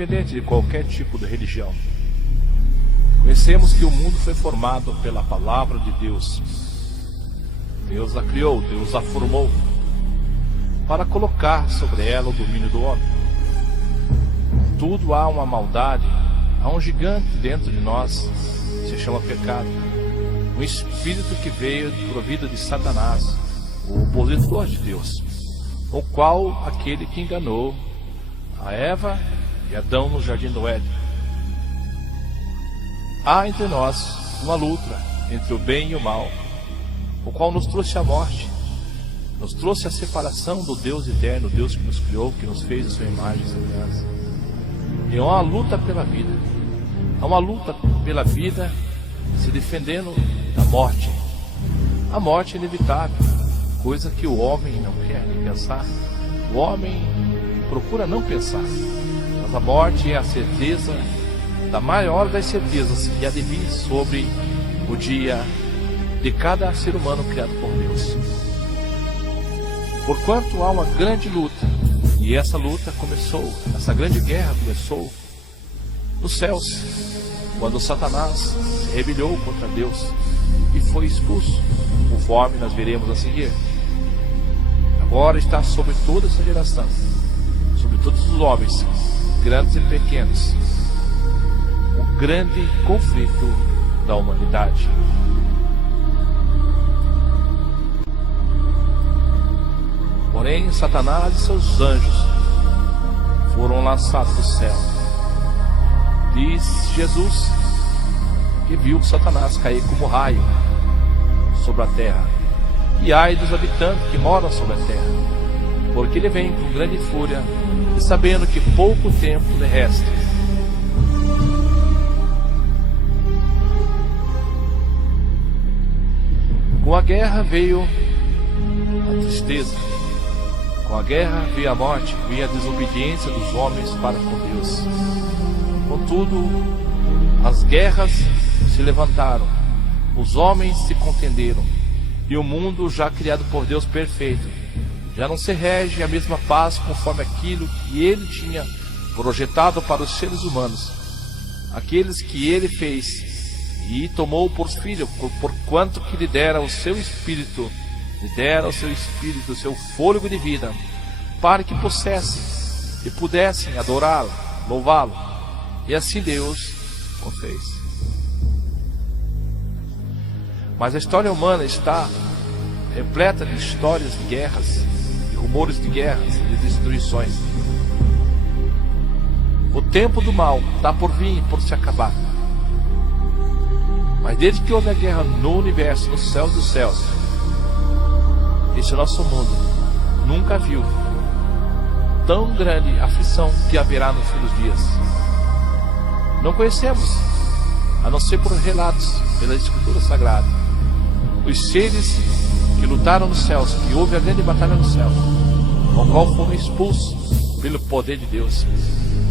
independente de qualquer tipo de religião. Conhecemos que o mundo foi formado pela palavra de Deus. Deus a criou, Deus a formou, para colocar sobre ela o domínio do homem. Tudo há uma maldade, há um gigante dentro de nós, se chama pecado. Um espírito que veio provido de Satanás, o opositor de Deus, o qual aquele que enganou a Eva e Adão no jardim do Éden. Há entre nós uma luta entre o bem e o mal, o qual nos trouxe a morte, nos trouxe a separação do Deus eterno, o Deus que nos criou, que nos fez a sua imagem e semelhança. E há uma luta pela vida, há uma luta pela vida se defendendo da morte. A morte é inevitável, coisa que o homem não quer nem pensar. O homem procura não pensar, mas a morte é a certeza da maior das certezas que há de vir sobre o dia de cada ser humano criado por Deus. Porquanto há uma grande luta, e essa luta começou, essa grande guerra começou nos céus, quando Satanás se rebelou contra Deus e foi expulso, conforme nós veremos a seguir. Agora está sobre toda essa geração, sobre todos os homens, grandes e pequenos, o grande conflito da humanidade. Porém, Satanás e seus anjos foram lançados do céu. Diz Jesus que viu Satanás cair como raio sobre a terra. E ai dos habitantes que moram sobre a terra, porque ele vem com grande fúria, e sabendo que pouco tempo lhe resta. Com a guerra veio a tristeza, com a guerra veio a morte, veio a desobediência dos homens para com Deus. Contudo, as guerras se levantaram, os homens se contenderam, e o mundo já criado por Deus perfeito, já não se rege a mesma paz conforme aquilo que ele tinha projetado para os seres humanos, aqueles que ele fez e tomou por filho, porquanto que lhe dera o seu espírito, o seu fôlego de vida, para que pudessem adorá-lo, louvá-lo. E assim Deus o fez. Mas a história humana está repleta de histórias de guerras, de rumores de guerras, de destruições. O tempo do mal está por vir e por se acabar. Mas desde que houve a guerra no universo, nos céus dos céus, esse nosso mundo nunca viu tão grande aflição que haverá no fim dos dias. Não conhecemos, a não ser por relatos pela Escritura Sagrada, os seres que lutaram nos céus, que houve a grande batalha no céu, ao qual foram expulsos pelo poder de Deus.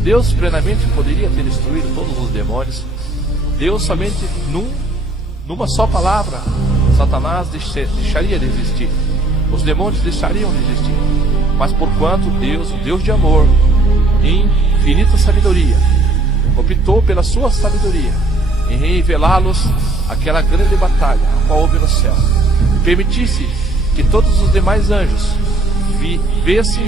Deus plenamente poderia ter destruído todos os demônios. Deus somente numa só palavra, Satanás deixaria de existir, os demônios deixariam de existir. Mas porquanto Deus, o Deus de amor, em infinita sabedoria, optou pela sua sabedoria em revelá-los aquela grande batalha a qual houve no céu, e permitisse que todos os demais anjos vissem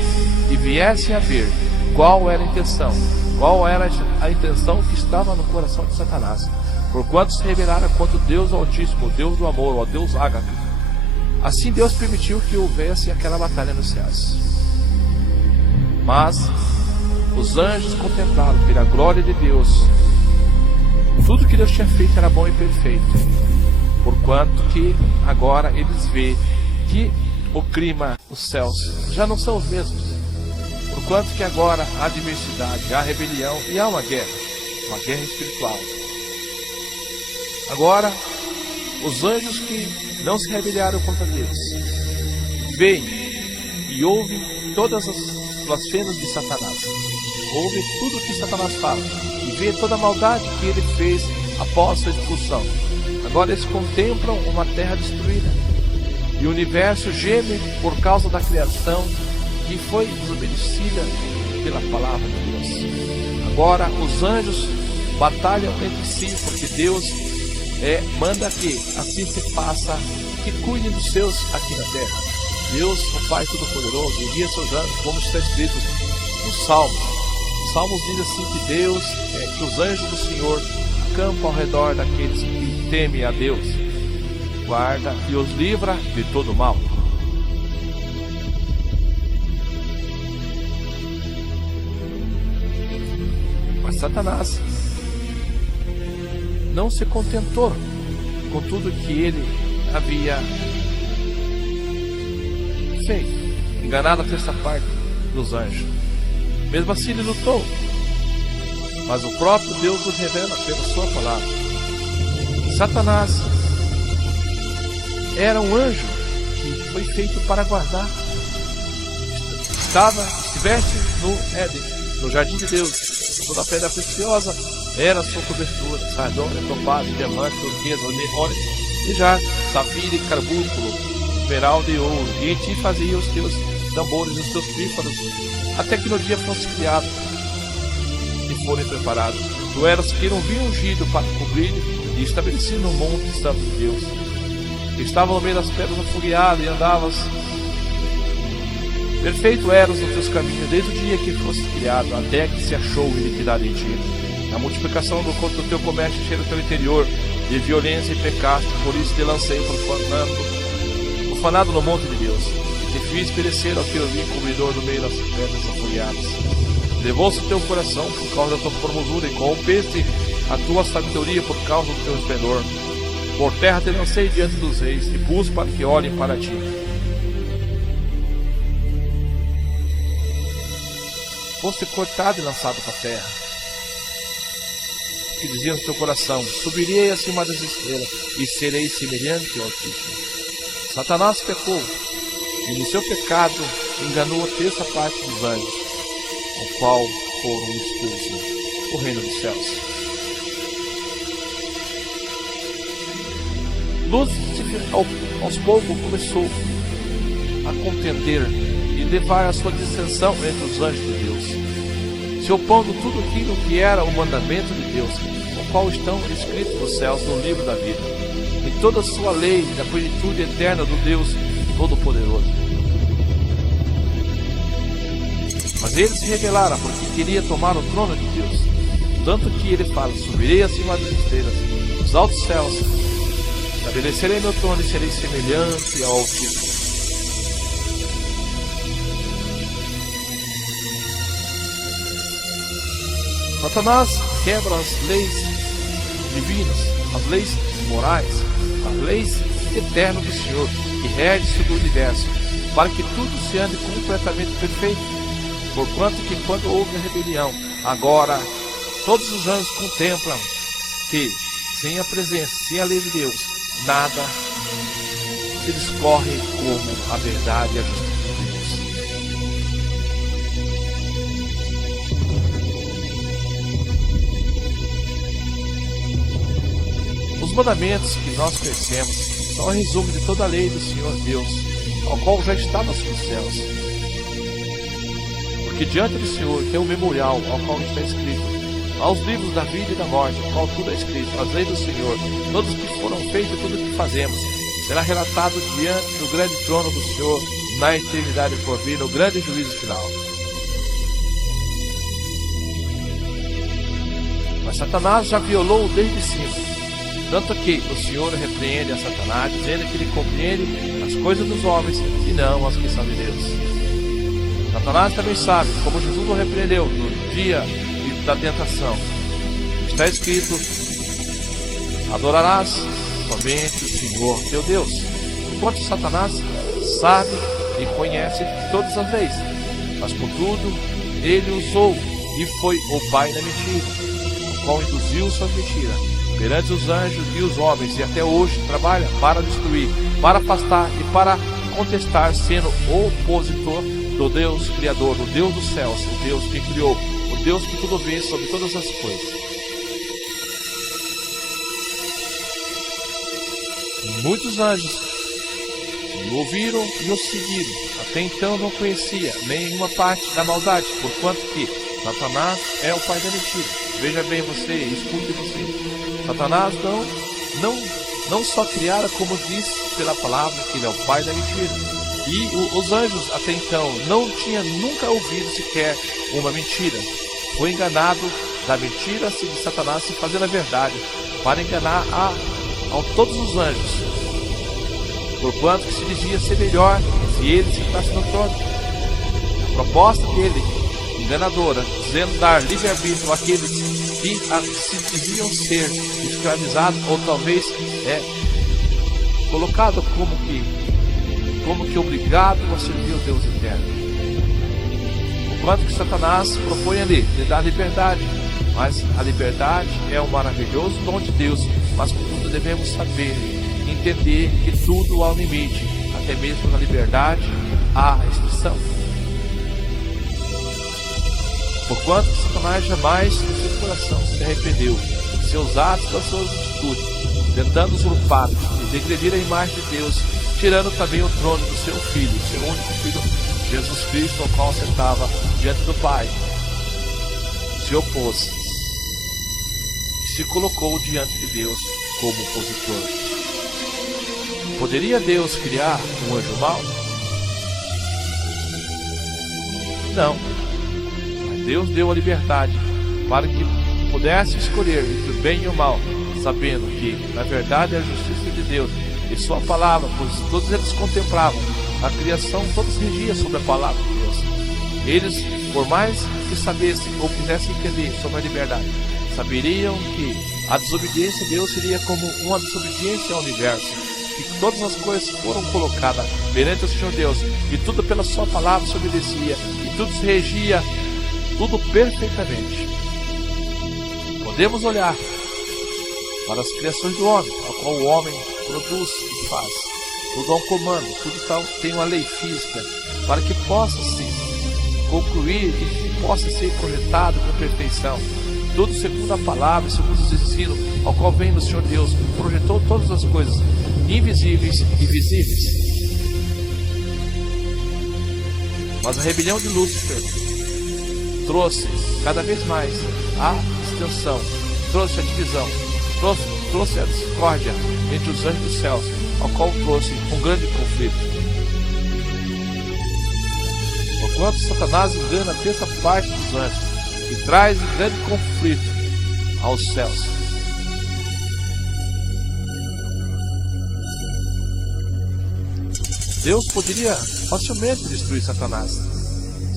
e viessem a ver qual era a intenção que estava no coração de Satanás, porquanto se rebelara contra o Deus Altíssimo, o Deus do amor, o Deus Ágape. Assim Deus permitiu que houvesse aquela batalha nos céus. Mas os anjos contemplaram pela glória de Deus. Tudo que Deus tinha feito era bom e perfeito, porquanto que agora eles veem que o clima, os céus, já não são os mesmos, porquanto que agora há diversidade, há rebelião e há uma guerra espiritual. Agora, os anjos que não se rebelaram contra Deus veem e ouvem todas as blasfêmias de Satanás, ouvem tudo o que Satanás fala e vê toda a maldade que ele fez após sua expulsão. Agora eles contemplam uma terra destruída e o universo geme por causa da criação que foi desobedecida pela palavra de Deus. Agora os anjos batalham entre si, porque Deus manda que assim se faça, que cuide dos seus aqui na terra. Deus, o Pai Todo-Poderoso, envia seus anjos, como está escrito no Salmo. Os Salmos diz assim que Deus, que os anjos do Senhor acampam ao redor daqueles que temem a Deus, guarda e os livra de todo mal. Mas Satanás não se contentou com tudo que ele havia feito, enganado a terça parte dos anjos. Mesmo assim ele lutou, mas o próprio Deus nos revela pela sua palavra. Satanás era um anjo que foi feito para guardar. Estivesse no Éden, no jardim de Deus, toda a pedra preciosa era a sua cobertura: sardônia, topázio, diamante, turquesa, ônix e jardim, safira e carbúnculo, esmeralda e ouro. E em ti fazia os teus tambores e os teus pífaros, até que no dia fosse criado e forem preparados. Tu eras que não vinha ungido para cobrir e estabelecido no monte santo de Deus. Estava no meio das pedras afogueado e andavas. Perfeito eras nos teus caminhos, desde o dia que foste criado, até que se achou iniquidade em ti. A multiplicação do teu comércio cheira o teu interior, de violência e pecado, por isso te lancei profanado no monte de Deus. Te fiz perecer ao querubim cobridor no meio das pedras afogueadas. Levou-se o teu coração por causa da tua formosura, e corrompeste a tua sabedoria por causa do teu esplendor. Por terra te lancei diante dos reis, e pus para que olhem para ti. Foste cortado e lançado para a terra. Que dizia no teu coração: subirei acima das estrelas, e serei semelhante ao Altíssimo. Satanás pecou, e no seu pecado enganou a terça parte dos anjos, ao qual foram expulsos do reino dos céus. Lúcifer aos poucos começou a contender e levar a sua dissensão entre os anjos de Deus, se opondo tudo aquilo que era o mandamento de Deus, o qual estão escritos nos céus no livro da vida, em toda a sua lei, da plenitude eterna do Deus Todo-Poderoso. Mas eles se rebelaram, porque queria tomar o trono de Deus, tanto que ele fala: subirei acima das estrelas, dos altos céus, estabelecerei meu trono e serei semelhante ao Altíssimo. Satanás quebra as leis divinas, as leis morais, as leis eternas do Senhor, que rege sobre o universo, para que tudo se ande completamente perfeito. Porquanto que quando houve a rebelião, agora todos os anjos contemplam que, sem a presença, sem a lei de Deus, nada se discorre como a verdade e a justiça de Deus. Os mandamentos que nós conhecemos são o resumo de toda a lei do Senhor Deus, ao qual já está nos céus. Porque diante do Senhor tem um memorial, ao qual está escrito, aos livros da vida e da morte, ao qual tudo é escrito, as leis do Senhor, todos que foram feitos e tudo o que fazemos, será relatado diante do grande trono do Senhor, na eternidade por vir, no grande juízo final. Mas Satanás já violou desde cima, tanto que o Senhor repreende a Satanás, dizendo que ele compreende as coisas dos homens e não as que são de Deus. Satanás também sabe, como Jesus o repreendeu no dia da tentação. Está escrito: adorarás somente o Senhor teu Deus. Enquanto Satanás sabe e conhece todas as leis, mas contudo ele usou e foi o pai da mentira, o qual induziu suas mentiras perante os anjos e os homens, e até hoje trabalha para destruir, para afastar e para contestar, sendo o opositor do Deus Criador, do Deus dos céus, o Deus que criou, o Deus que tudo vê sobre todas as coisas. Muitos anjos o ouviram e o seguiram. Até então não conhecia nenhuma parte da maldade, porquanto que Satanás é o pai da mentira. Veja bem você, escute você. Satanás não só criara, como diz pela palavra, que ele é o pai da mentira. E os anjos até então não tinham nunca ouvido sequer uma mentira. Foi enganado da mentira de Satanás se fazer a verdade, para enganar a todos os anjos, porquanto que se dizia ser melhor se ele se sentasse no trono. A proposta dele, enganadora, dizendo dar livre-arbítrio àqueles que se diziam ser escravizados, ou talvez colocado como que obrigado a servir o Deus eterno. Porquanto que Satanás propõe ali de dar liberdade, mas a liberdade é um maravilhoso dom de Deus, mas contudo devemos saber, entender que tudo há um limite, até mesmo na liberdade há restrição. Porquanto que Satanás jamais no seu coração se arrependeu de seus atos, das suas atitudes, tentando usurpar e degredir a imagem de Deus, tirando também o trono do seu Filho, seu único Filho, Jesus Cristo, ao qual sentava diante do Pai. Se opôs e se colocou diante de Deus como opositor. Poderia Deus criar um anjo mau? Não. Mas Deus deu a liberdade para que pudesse escolher entre o bem e o mal, sabendo que, na verdade, a justiça de Deus e sua palavra, pois todos eles contemplavam a criação, todos regiam sobre a palavra de Deus. Eles, por mais que sabessem ou quisessem entender sobre a liberdade, saberiam que a desobediência a Deus seria como uma desobediência ao universo, que todas as coisas foram colocadas perante o Senhor Deus, e tudo pela sua palavra se obedecia, e tudo se regia, tudo perfeitamente. Podemos olhar para as criações do homem, a qual o homem produz e faz. Tudo há um comando, tudo tem uma lei física, para que possa se concluir e que possa ser projetado com perfeição. Tudo segundo a palavra, segundo os ensinos, ao qual vem do Senhor Deus, projetou todas as coisas, invisíveis e visíveis. Mas a rebelião de Lúcifer trouxe cada vez mais a extensão, trouxe a divisão, trouxe a discórdia entre os anjos dos céus, ao qual trouxe um grande conflito. Porquanto Satanás engana a terça parte dos anjos e traz um grande conflito aos céus. Deus poderia facilmente destruir Satanás,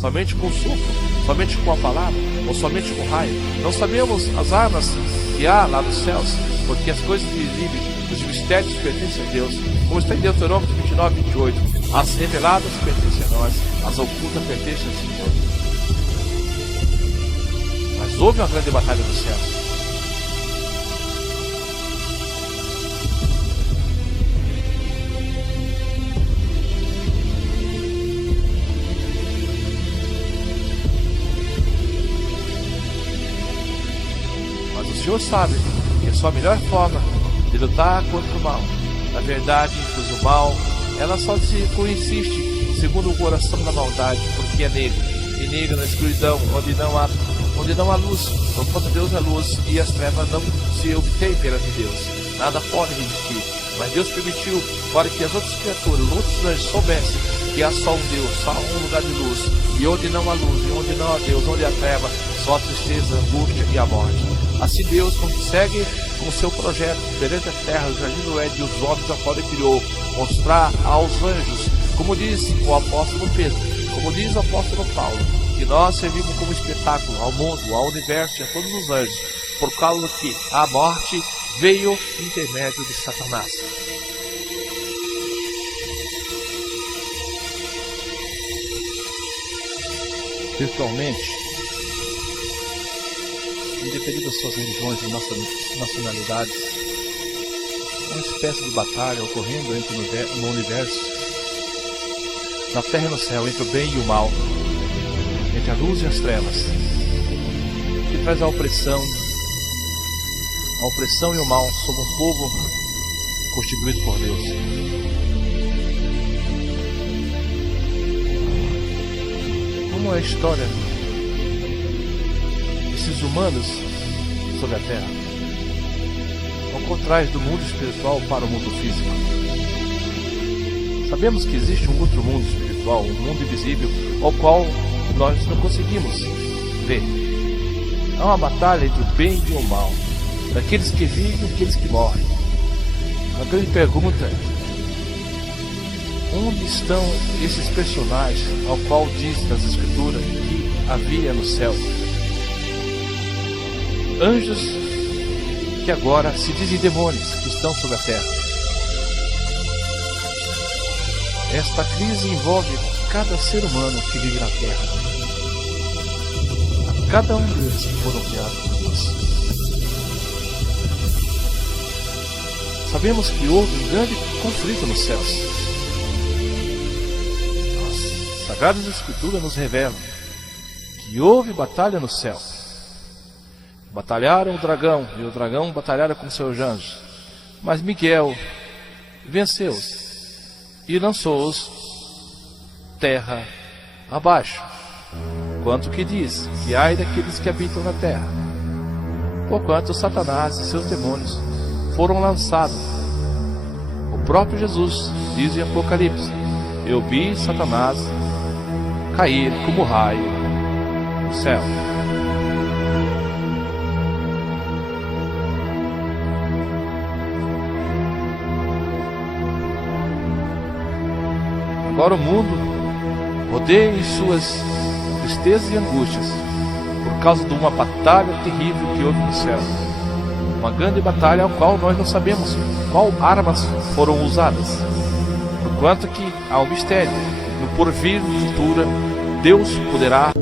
somente com o sopro, somente com a palavra, ou somente com o raio. Não sabemos as armas que há lá nos céus, porque as coisas visíveis, os mistérios pertencem a Deus, como está em Deuteronômio 29, 28. As reveladas pertencem a nós, as ocultas pertencem ao Senhor. Mas houve uma grande batalha nos céus. Mas o Senhor sabe que a sua melhor forma de lutar contra o mal, na verdade, pois o mal, ela só se consiste segundo o coração da maldade, porque é nele, e nele na escuridão, onde não há luz, porquanto Deus é luz, e as trevas não se obtêm perante Deus, nada pode resistir. Mas Deus permitiu para que as outras criaturas, os outros anjos soubessem que há só um Deus, só um lugar de luz, e onde não há luz, e onde não há Deus, onde há treva, só a tristeza, a angústia e a morte. Assim Deus consegue, com o seu projeto perante a terra, o jardim do Éden e os homens a qual ele criou, mostrar aos anjos, como diz o apóstolo Pedro, como diz o apóstolo Paulo, que nós servimos como espetáculo ao mundo, ao universo e a todos os anjos, por causa que a morte veio por intermédio de Satanás. Virtualmente, independente das suas religiões e nacionalidades, uma espécie de batalha ocorrendo no universo, na terra e no céu, entre o bem e o mal, entre a luz e as trevas, que traz a opressão e o mal sobre um povo constituído por Deus. Como é a história esses humanos sobre a terra, ao contrário do mundo espiritual para o mundo físico. Sabemos que existe um outro mundo espiritual, um mundo invisível, ao qual nós não conseguimos ver. Há uma batalha entre o bem e o mal, daqueles que vivem e daqueles que morrem. A grande pergunta é: onde estão esses personagens ao qual diz nas Escrituras que havia no céu? Anjos que agora se dizem demônios, que estão sobre a terra. Esta crise envolve cada ser humano que vive na terra. Cada um deles que foram criados por Deus. Sabemos que houve um grande conflito nos céus. As Sagradas Escrituras nos revelam que houve batalha no céu. Batalharam o dragão, e o dragão batalharam com seus anjos. Mas Miguel venceu-os e lançou-os terra abaixo. Quanto que diz que ai daqueles que habitam na terra, porquanto Satanás e seus demônios foram lançados. O próprio Jesus diz em Apocalipse: eu vi Satanás cair como raio no céu. Agora o mundo rodeia em suas tristezas e angústias por causa de uma batalha terrível que houve no céu. Uma grande batalha ao qual nós não sabemos qual armas foram usadas. Porquanto que há um mistério. No porvir, no futuro, Deus poderá